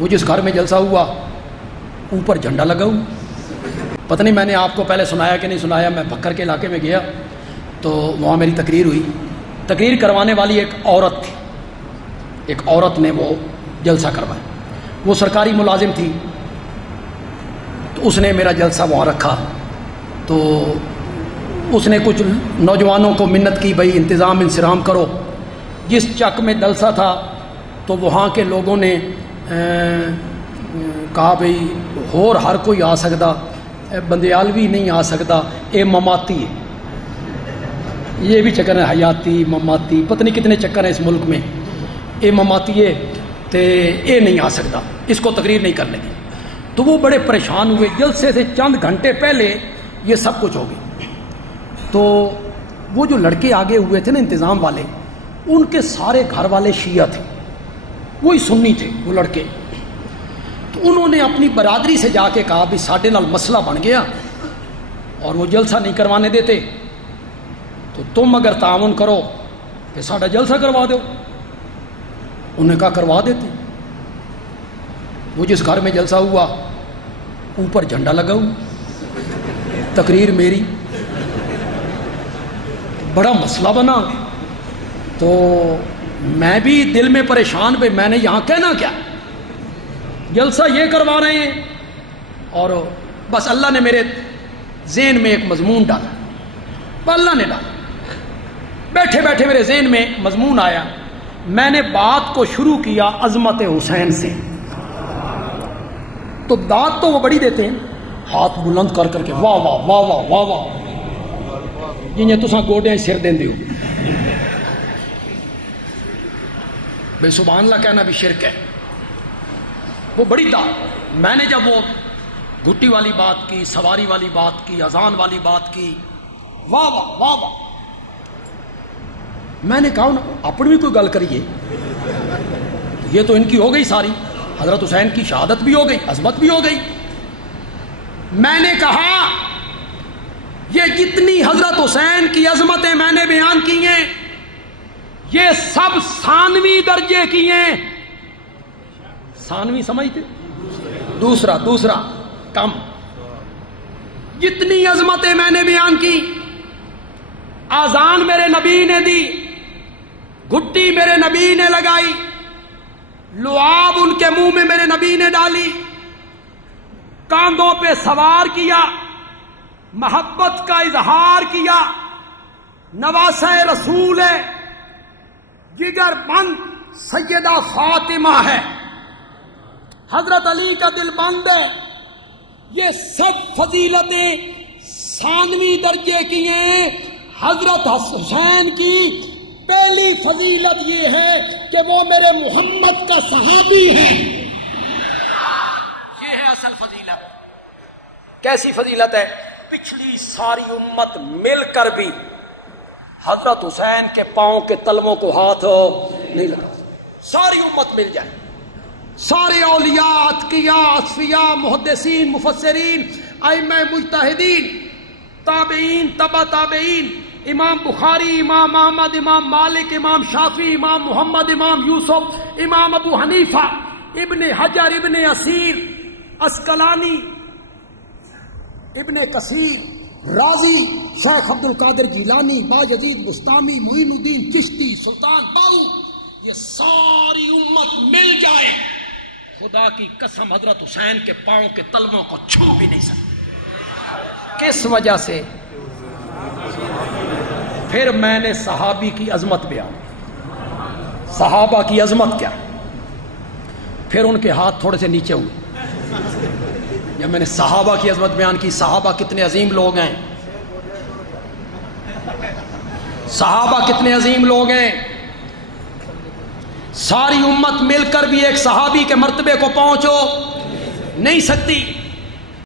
وہ جس گھر میں جلسہ ہوا اوپر جھنڈا لگا ہوا. پتہ نہیں میں نے آپ کو پہلے سنایا کہ نہیں سنایا. میں بکر کے علاقے میں گیا تو وہاں میری تقریر ہوئی. تقریر کروانے والی ایک عورت تھی. ایک عورت نے وہ جلسہ کروایا. وہ سرکاری ملازم تھی. تو اس نے میرا جلسہ وہاں رکھا. تو اس نے کچھ نوجوانوں کو منت کی بھائی انتظام انصرام کرو. جس چک میں جلسہ تھا تو وہاں کے لوگوں نے کہا بھئی ہور ہر کوئی آ سکتا, بندیالوی نہیں آ سکتا, اے مماتی ہے. یہ بھی چکر ہے حیاتی مماتی, پتہ نہیں کتنے چکر ہیں اس ملک میں. اے مماتی ہے تے اے نہیں آ سکتا, اس کو تقریر نہیں کرنے دی. تو وہ بڑے پریشان ہوئے. جلسے سے چند گھنٹے پہلے یہ سب کچھ ہو گیا. تو وہ جو لڑکے آگے ہوئے تھے نا انتظام والے, ان کے سارے گھر والے شیعہ تھے, وہی سنی تھے وہ لڑکے. تو انہوں نے اپنی برادری سے جا کے کہا بھی ساڈے نال مسئلہ بن گیا اور وہ جلسہ نہیں کروانے دیتے, تو تم اگر تعاون کرو کہ ساڈا جلسہ کروا دو. انہوں نے کہا کروا دیتے. وہ جس گھر میں جلسہ ہوا اوپر جھنڈا لگا ہوا, تقریر میری, بڑا مسئلہ بنا. تو میں بھی دل میں پریشان پہ میں نے یہاں کہنا کیا, جلسہ یہ کروا رہے ہیں. اور بس اللہ نے میرے ذہن میں ایک مضمون ڈالا, اللہ نے ڈالا. بیٹھے بیٹھے میرے ذہن میں مضمون آیا. میں نے بات کو شروع کیا عظمت حسین سے. تو داد تو وہ بڑی دیتے ہیں, ہاتھ بلند کر کر کے واہ واہ واہ واہ واہ واہ, جنہیں تساں گوڈیاں سر دیندے ہو. بے سبحان اللہ کہنا بھی شرک ہے. وہ بڑی داد. میں نے جب وہ گھٹی والی بات کی, سواری والی بات کی, اذان والی بات کی, واہ واہ واہ واہ, میں نے کہا نا اپنی بھی کوئی گل کریے. یہ تو ان کی ہو گئی ساری, حضرت حسین کی شہادت بھی ہو گئی, عظمت بھی ہو گئی. میں نے کہا یہ جتنی حضرت حسین کی عظمتیں میں نے بیان کی ہیں یہ سب ثانوی درجے کی ہیں. ثانوی سمجھتے, دوسرا کم. جتنی عظمتیں میں نے بیان کی, آذان میرے نبی نے دی, گھٹی میرے نبی نے لگائی, لعاب ان کے منہ میں میرے نبی نے ڈالی, کاندھوں پہ سوار کیا, محبت کا اظہار کیا, نواسہ رسول ہے, جگر بند سیدہ فاطمہ ہے, حضرت علی کا دل بند ہے. یہ سب فضیلتیں ثانوی درجے کی ہیں. حضرت حسین کی پہلی فضیلت یہ ہے کہ وہ میرے محمد کا صحابی ہے. یہ ہے اصل فضیلت. کیسی فضیلت ہے؟ پچھلی ساری امت مل کر بھی حضرت حسین کے پاؤں کے تلووں کو ہاتھ نہیں لگا. ساری امت مل جائے, سارے اولیاء, اتقیاء, اصفیاء, محدثین, مفسرین, ائمہ مجتہدین, تابعین, تبع تابعین, امام بخاری, امام احمد, امام مالک, امام شافعی, امام محمد, امام یوسف, امام ابو حنیفہ, ابن حجر, ابن اسیر, اسقلانی, ابن کثیر, رازی, شیخ عبد القادر جیلانی, باجدید بستامی, معین الدین چشتی, سلطان باؤ, یہ ساری امت مل جائے, خدا کی قسم حضرت حسین کے پاؤں کے تلووں کو چھو بھی نہیں سکتے. کس وجہ سے؟ پھر میں نے صحابی کی عظمت بیان, صحابہ کی عظمت کیا. پھر ان کے ہاتھ تھوڑے سے نیچے ہوئے جب میں نے صحابہ کی عظمت بیان کی. صحابہ کتنے عظیم لوگ ہیں, صحابہ کتنے عظیم لوگ ہیں. ساری امت مل کر بھی ایک صحابی کے مرتبے کو پہنچو نہیں سکتی.